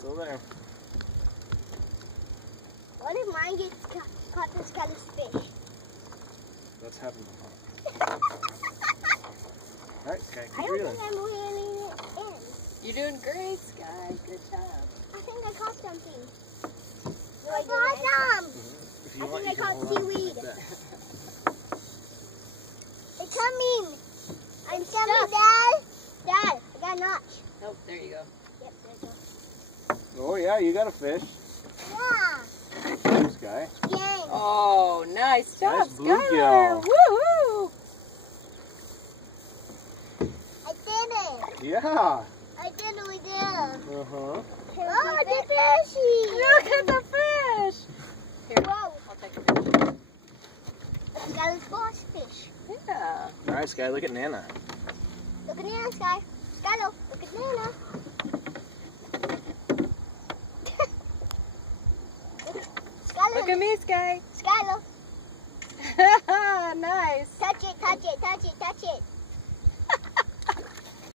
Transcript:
Still there. What if mine gets caught this kind of fish? That's happened before. Alright, Sky, I keep don't reeling. think I'm reeling it in. You're doing great, Sky. Good job. I think I caught something. No, I caught some. If you I want, think I you can caught hold on seaweed. like that. It's coming. I'm coming, Dad. Dad, I got a notch. Oh, there you go. Yep, there you go. Oh yeah, you got a fish. Yeah. Sky. Dang. Oh, nice job, Nice Skylar. bluegill. Woohoo! I did it. Yeah. I did it. We did. Uh-huh. Oh, the fishy. Look at the fish. Here, Whoa. I'll take a picture. Skylar's boss fish. Yeah. Alright, Sky, look at Nana. Look at Nana, Sky. Skylar, look at Nana. Skylar. Look at me, Sky. Skylar. Nice. Touch it, touch it, touch it, touch it.